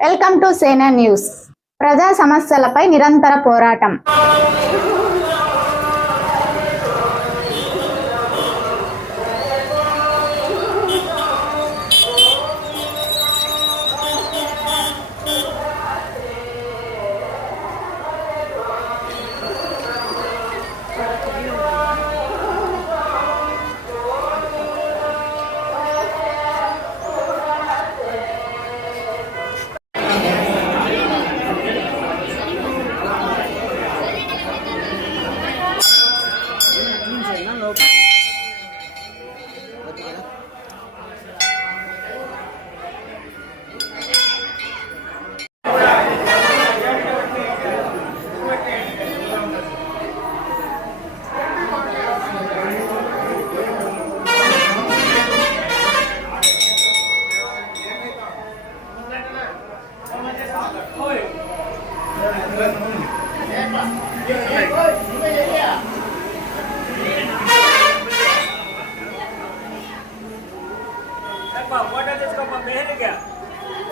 Welcome to సేనా news ప్రజా సమస్యలపై నిరంతర పోరాటం. Oi!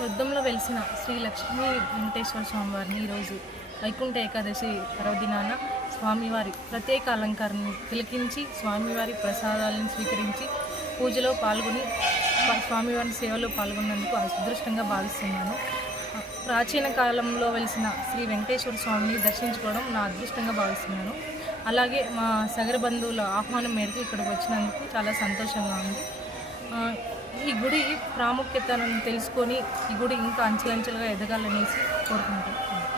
వృద్ధంలో వెలిసిన శ్రీ లక్ష్మీ వెంకటేశ్వర స్వామి వారిని ఈరోజు వైకుంఠ ఏకాదశి పర్వదినాన స్వామివారి ప్రత్యేక అలంకారాన్ని తిలకించి స్వామివారి ప్రసాదాలను స్వీకరించి పూజలో పాల్గొని స్వామివారి సేవలో పాల్గొన్నందుకు అదృష్టంగా భావిస్తున్నాను. ప్రాచీన కాలంలో వెలిసిన శ్రీ వెంకటేశ్వర స్వామిని దర్శించుకోవడం నా అదృష్టంగా భావిస్తున్నాను. అలాగే మా సగర బంధువుల ఆహ్వానం మేరకు ఇక్కడికి వచ్చినందుకు చాలా సంతోషంగా ఉంది. ఈ గుడి ప్రాముఖ్యతను తెలుసుకొని ఈ గుడి ఇంకా అంచెలంచెలుగా ఎదగాలనేసి కోరుకుంటున్నాను.